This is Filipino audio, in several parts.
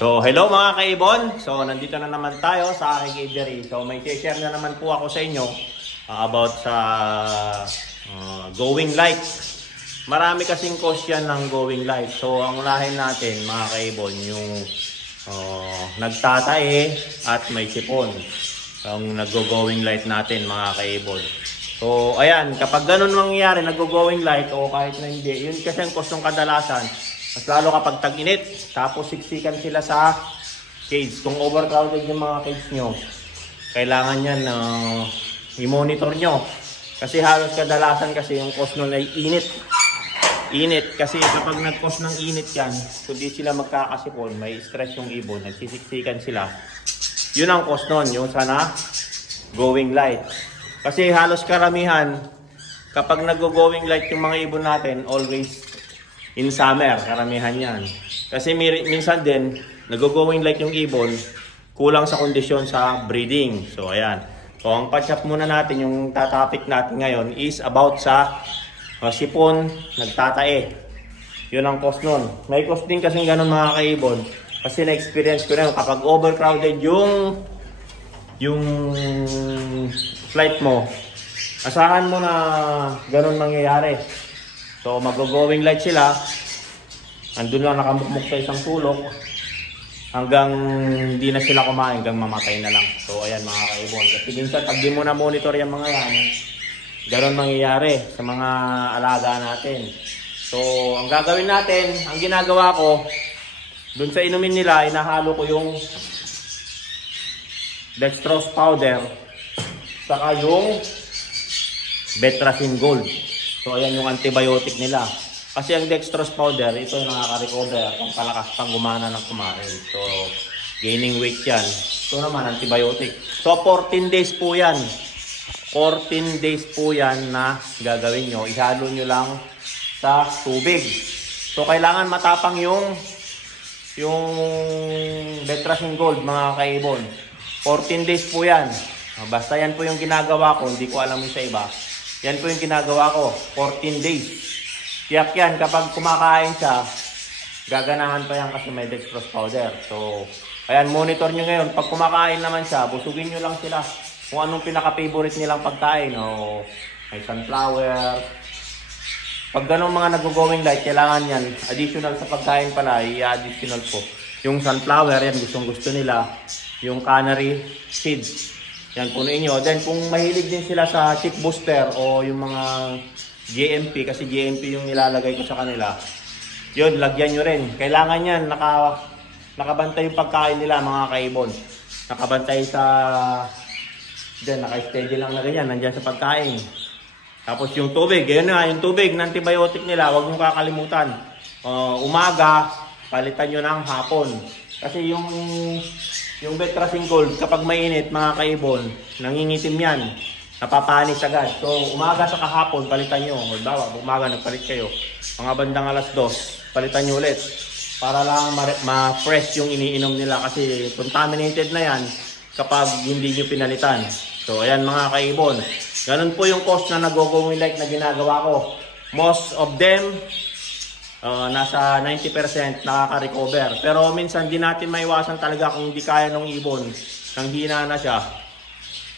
So, hello mga kaibon. So, nandito na naman tayo sa aking aviary. So, may share na naman po ako sa inyo about sa going light. Marami kasing cause yan ng going light. So, ang unahin natin mga kaibon, yung nagtatae at may sipon. Ang nag-going light natin mga kaibon. So, ayan, kapag ganun mangyayari, nag-going light o kahit na hindi, yun kasi ang cause ng kadalasan. Mas lalo kapag tag-init, tapos siksikan sila sa cage. Kung overcrowded yung mga cage nyo, kailangan yan i-monitor nyo. Kasi halos kadalasan kasi yung cause nun ay init. Init, kasi kapag nag-cause ng init yan, kundi sila magkakasipon, may stress yung ibon, nagsisiksikan sila. Yun ang cause nun, yung sana going light. Kasi halos karamihan, kapag nag-going light yung mga ibon natin, always in summer, karamihan yan. Kasi minsan din, nag-going light yung ibon, kulang sa kondisyon sa breeding. So, ayan. So, ang patch-up muna natin, yung topic natin ngayon is about sa sipon, nagtatae. Yun ang cause nun. May cause din kasing ganun mga kaibon. Kasi na-experience ko na yun, kapag overcrowded yung flight mo, asahan mo na ganun mangyayari. So, mag-going light sila. Andun lang nakamukmuk sa isang sulok. Hanggang hindi na sila kumain, hanggang mamatay na lang. So, ayan mga kaibon. Kasi minsan, pag di mo na monitor yung mga yan, gano'n mangyayari sa mga alaga natin. So, ang gagawin natin, ang ginagawa ko, dun sa inumin nila, inahalo ko yung dextrose powder, saka yung Betracin Gold. So, ayan yung antibiotic nila. Kasi ang dextrose powder, ito yung nakaka-recover, pampalakas, pang gumana ng kumain. So, gaining weight yan. Ito naman, antibiotic. So, 14 days po yan. 14 days po yan na gagawin nyo. Ihalo nyo lang sa tubig. So, kailangan matapang yung Betracin Gold, mga kaibon. 14 days po yan. Basta yan po yung ginagawa ko. Hindi ko alam yung sa iba. Yan po yung ginagawa ko, 14 days. Tiyak yan, kapag kumakain siya, gaganahan pa yan kasi may dextrose powder. So, ayan, monitor nyo ngayon. Pag kumakain naman siya, busugin nyo lang sila kung anong pinaka-favorite nilang pagkain. O, may sunflower. Pag ganun mga nag-going light, kailangan yan. Additional sa pagkain pala, i-additional po. Yung sunflower, yan, gustong-gusto nila. Yung canary seeds. Yan, punuin nyo. Then, kung mahilig din sila sa chick booster o yung mga GMP, kasi GMP yung nilalagay ko sa kanila, yun, lagyan nyo rin. Kailangan yan, nakabantay yung pagkain nila, mga kaibon. Nakabantay sa, dyan, naka-steady lang na ganyan, nandyan sa pagkain. Tapos yung tubig, yun na, yung tubig na antibiotic nila, huwag nyo kakalimutan. Umaga, palitan nyo ng hapon. Kasi yung Betracin Gold, kapag mainit, mga kaibon, nangingitim yan. Napapanis agad. So, umaga sa kahapon, palitan nyo. Halimbawa, umaga nagpalit kayo. Mga bandang alas 2, palitan nyo ulit. Para lang ma-fresh yung iniinom nila. Kasi contaminated na yan kapag hindi nyo pinalitan. So, ayan mga kaibon. Ganun po yung cost na nag-going light na ginagawa ko. Most of them, nasa 90% nakaka-recover. Pero minsan di natin maiwasan talaga kung hindi kaya ng ibon, nang hina na siya,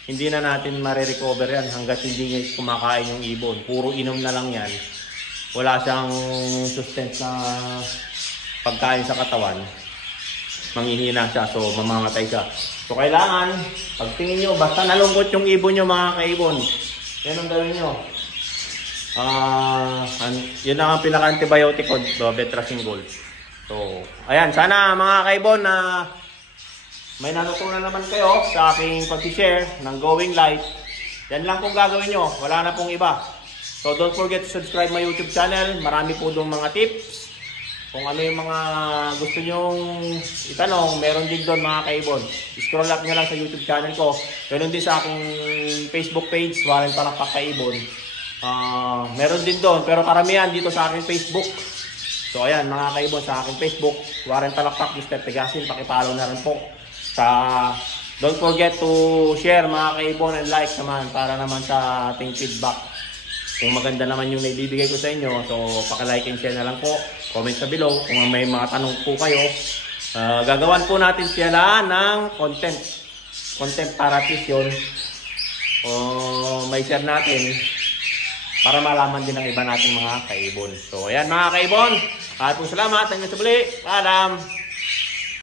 hindi na natin marirecover yan hanggat hindi niya kumakain yung ibon. Puro inom na lang yan. Wala siyang sustenance na pagkain sa katawan. Manghihina siya, so mamamatay siya. So kailangan, pagtingin nyo, basta nalungkot yung ibon nyo mga kaibon, yan ang gawin nyo. Yun ang pinaka-antibiotic ko, Betracin Gold. So, ayan, sana mga kaibon na may natutunan naman kayo sa aking pag-share ng going light. Yan lang kung gagawin nyo, wala na pong iba. So, don't forget to subscribe my YouTube channel. Marami po doon mga tips. Kung ano yung mga gusto nyong itanong, meron din doon mga kaibon. Scroll up nyo lang sa YouTube channel ko. Ganun din sa aking Facebook page, Warren Palakpak Kaibon. Meron din doon, pero karamihan dito sa aking Facebook. So ayan mga kaibon, sa aking Facebook, Warren Palakpak, Mr. Pegasin, pakipollow na rin po. Don't forget to share mga kaibon and like naman para naman sa ating feedback. Kung maganda naman yung naibibigay ko sa inyo, so paki-like and share na lang po. Comment sa below. Kung may mga tanong po kayo, Gagawan po natin sila ng content. Content para at least yun. May share natin para malaman din ng iba nating mga kaibon. So, ayan mga kaibon. At po salamat. Hanggang sa muli. Paalam.